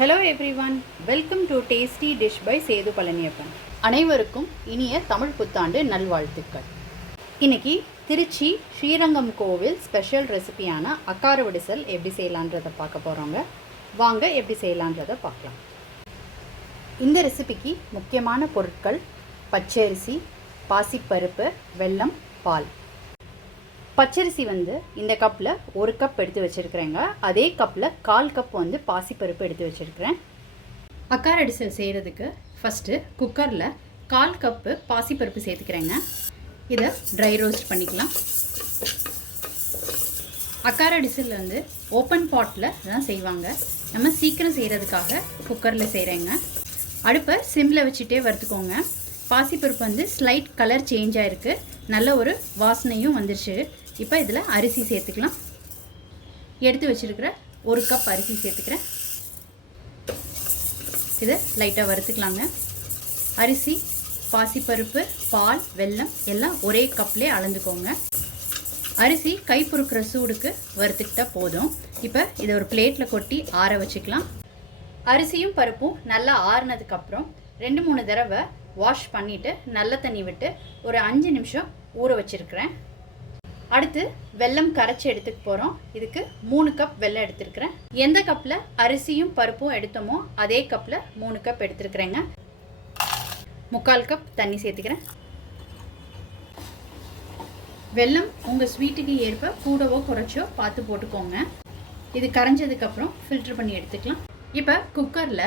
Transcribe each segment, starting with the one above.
Hello everyone, welcome to tasty dish by Sethu Palaniappan. அனைவருக்கும் இனிய தமிழ் புத்தாண்டு நல்வாழ்த்துக்கள். இன்னைக்கு திருச்சி ஸ்ரீரங்கம் கோவில் ஸ்பெஷல் ரெசிபியான அக்கார வடிசல் எப்படி செய்யலான்றதை பார்க்க போகிறோங்க. வாங்க எப்படி செய்யலான்றதை பார்க்கலாம். இந்த ரெசிபிக்கு முக்கியமான பொருட்கள் பச்சரிசி, பாசிப்பருப்பு, வெல்லம், பால். பச்சரிசி இந்த கப்பில் 1 கப் எடுத்து வச்சுருக்கிறேங்க. அதே கப்பில் 1/4 கப் பாசிப்பருப்பு எடுத்து வச்சுருக்கிறேன். அக்கார அடிசல் செய்கிறதுக்கு ஃபஸ்ட்டு குக்கரில் 1/4 கப்பு பாசிப்பருப்பு சேர்த்துக்கிறேங்க. இதை ட்ரை ரோஸ்ட் பண்ணிக்கலாம். அக்கார அடிசல் ஓப்பன் பாட்டில் தான் செய்வாங்க. நம்ம சீக்கிரம் செய்கிறதுக்காக குக்கரில் செய்கிறேங்க. அடுப்பை சிம்மில் வச்சுட்டே வறுத்துக்கோங்க. பாசிப்பருப்பு ஸ்லைட் கலர் சேஞ்ச் ஆகிருக்கு, நல்ல ஒரு வாசனையும் வந்துருச்சு. இப்போ இதில் அரிசி சேர்த்துக்கலாம். எடுத்து வச்சுருக்கிற 1 கப் அரிசி சேர்த்துக்கிறேன். இதை லைட்டாக வறுத்துக்கலாங்க. அரிசி, பாசிப்பருப்பு, பால், வெல்லம் எல்லாம் ஒரே கப்லேயே அளந்துக்கோங்க. அரிசி கை பொறுக்கிற சூடுக்கு வறுத்துக்கிட்டால் போதும். இப்போ இதை ஒரு பிளேட்டில் கொட்டி ஆற வச்சுக்கலாம். அரிசியும் பருப்பும் நல்லா ஆறுனதுக்கப்புறம் 2-3 தடவை வாஷ் பண்ணிவிட்டு நல்ல தண்ணி விட்டு ஒரு 5 நிமிஷம் ஊற வச்சுருக்கிறேன். அடுத்து வெல்லம் கரைச்சி எடுத்துக்க போகிறோம். இதுக்கு 3 கப் வெல்லம் எடுத்துருக்கிறேன். எந்த கப்பில் அரிசியும் பருப்பும் எடுத்தோமோ அதே கப்பில் 3 கப் எடுத்துருக்குறேங்க. 3/4 கப் தண்ணி சேர்த்துக்கிறேன். வெல்லம் உங்கள் ஸ்வீட்டுக்கு ஏற்ப கூடவோ குறைச்சோ பார்த்து போட்டுக்கோங்க. இது கரைஞ்சதுக்கப்புறம் ஃபில்டர் பண்ணி எடுத்துக்கலாம். இப்போ குக்கரில்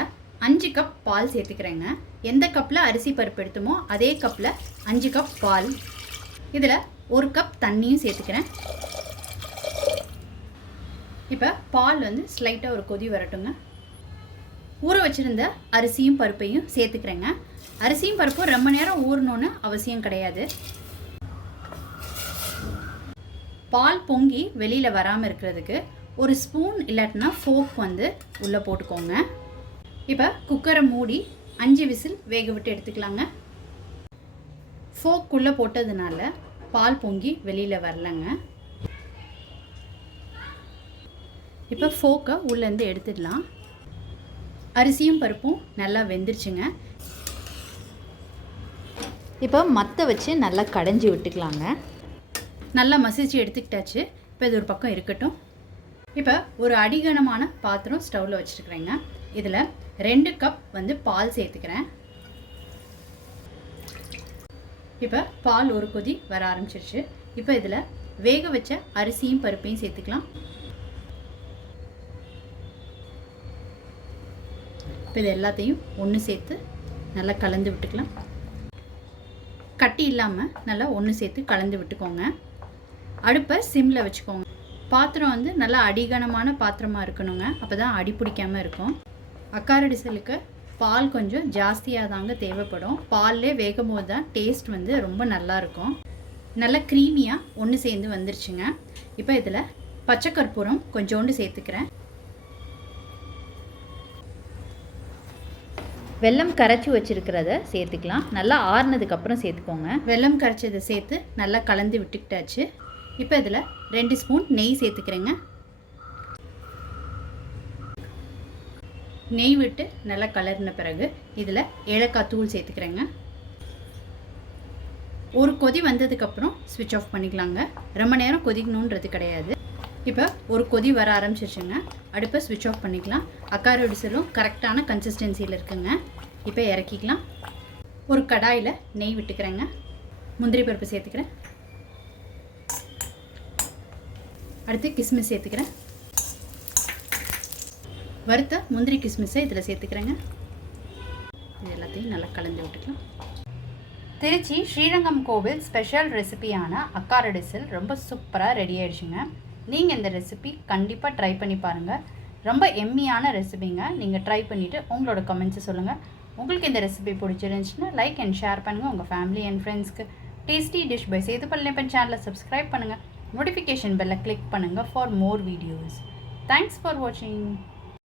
5 கப் பால் சேர்த்துக்கிறேங்க. எந்த கப்பில் அரிசி பருப்பு எடுத்தோமோ அதே கப்பில் 5 கப் பால். இதில் 1 கப் தண்ணியும் சேர்த்துக்கிறேன். இப்போ பால் ஸ்லைட்டாக ஒரு கொதி வரட்டுங்க. ஊற வச்சுருந்த அரிசியும் பருப்பையும் சேர்த்துக்கிறேங்க. அரிசியும் பருப்பும் ரொம்ப நேரம் ஊறணுன்னு அவசியம் கிடையாது. பால் பொங்கி வெளியில் வராமல் இருக்கிறதுக்கு ஒரு ஸ்பூன் இல்லாட்டினா ஃபோக் உள்ளே போட்டுக்கோங்க. இப்போ குக்கரை மூடி 5 விசில் வேக விட்டு எடுத்துக்கலாங்க. ஃபோக்குள்ளே போட்டதுனால பால் பொங்கி வெளியில் வரலங்க. இப்போ ஃபோக்கை உள்ளேருந்து எடுத்துடலாம். அரிசியும் பருப்பும் நல்லா வெந்துருச்சுங்க. இப்போ மற்ற வச்சு நல்லா கடைஞ்சி விட்டுக்கலாங்க. நல்லா மசிச்சு எடுத்துக்கிட்டாச்சு. இப்போ இது ஒரு பக்கம் இருக்கட்டும். இப்போ ஒரு அடிகனமான பாத்திரம் ஸ்டவ்வில் வச்சுருக்குறேங்க. இதில் 2 கப் பால் சேர்த்துக்கிறேன். இப்போ பால் ஒரு கொதி வர ஆரம்பிச்சிருச்சு. இப்போ இதில் வேக வச்ச அரிசியும் பருப்பையும் சேர்த்துக்கலாம். இப்போ இது எல்லாத்தையும் ஒன்று சேர்த்து நல்லா கலந்து விட்டுக்கலாம். கட்டி இல்லாமல் நல்லா ஒன்று சேர்த்து கலந்து விட்டுக்கோங்க. அடுப்பை சிம்மில் வச்சுக்கோங்க. பாத்திரம் நல்லா அடிகனமான பாத்திரமாக இருக்கணுங்க. அப்போ தான் அடி பிடிக்காமல் இருக்கும். அக்கார அடிசலுக்கு பால் கொஞ்சம் ஜாஸ்தியாக தாங்க தேவைப்படும். பால்லே வேகும் போது தான் டேஸ்ட் ரொம்ப நல்லாயிருக்கும். நல்லா க்ரீமியாக ஒன்று சேர்ந்து வந்துருச்சுங்க. இப்போ இதில் பச்சை கற்பூரம் கொஞ்சோண்டு சேர்த்துக்கிறேன். வெல்லம் கரைச்சி வச்சுருக்கிறத சேர்த்துக்கலாம். நல்லா ஆறுனதுக்கப்புறம் சேர்த்துக்கோங்க. வெல்லம் கரைச்சதை சேர்த்து நல்லா கலந்து விட்டுக்கிட்டாச்சு. இப்போ இதில் 2 ஸ்பூன் நெய் சேர்த்துக்கிறேங்க. நெய் விட்டு நல்லா கலர்ன பிறகு இதில் ஏலக்காய் தூள் சேர்த்துக்கிறேங்க. ஒரு கொதி வந்ததுக்கப்புறம் ஸ்விட்ச் ஆஃப் பண்ணிக்கலாங்க. ரொம்ப நேரம் கொதிக்கணுன்றது கிடையாது. இப்போ ஒரு கொதி வர ஆரம்பிச்சிருச்சுங்க. அடுப்பை ஸ்விட்ச் ஆஃப் பண்ணிக்கலாம். அக்கார வடிசலும் கரெக்டான கன்சிஸ்டன்சியில் இருக்குங்க. இப்போ இறக்கிக்கலாம். ஒரு கடாயில் நெய் விட்டுக்கிறேங்க. முந்திரி பருப்பு சேர்த்துக்கிறேன். அடுத்து கிஸ்மிஸ் சேர்த்துக்கிறேன். வறுத்த முந்திரி கிஸ்மிஸை இதில் சேர்த்துக்கிறேங்க. இது எல்லாத்தையும் நல்லா கலந்து விட்டுக்கலாம். திருச்சி ஸ்ரீரங்கம் கோவில் ஸ்பெஷல் ரெசிபியான அக்கார அடிசல் ரொம்ப சூப்பராக ரெடி ஆகிடுச்சுங்க. நீங்கள் இந்த ரெசிபி கண்டிப்பாக ட்ரை பண்ணி பாருங்கள். ரொம்ப எம்மியான ரெசிபிங்க. நீங்கள் ட்ரை பண்ணிவிட்டு உங்களோட கமெண்ட்ஸை சொல்லுங்கள். உங்களுக்கு இந்த ரெசிபி பிடிச்சிருந்துச்சுன்னா லைக் அண்ட் ஷேர் பண்ணுங்கள். உங்கள் ஃபேமிலி அண்ட் ஃப்ரெண்ட்ஸ்க்கு tasty dish by Sethu Palaniappan சேனலை சப்ஸ்கிரைப் பண்ணுங்கள். நோட்டிஃபிகேஷன் பெல்லை கிளிக் பண்ணுங்கள் for more videos. Thanks for வாட்சிங்.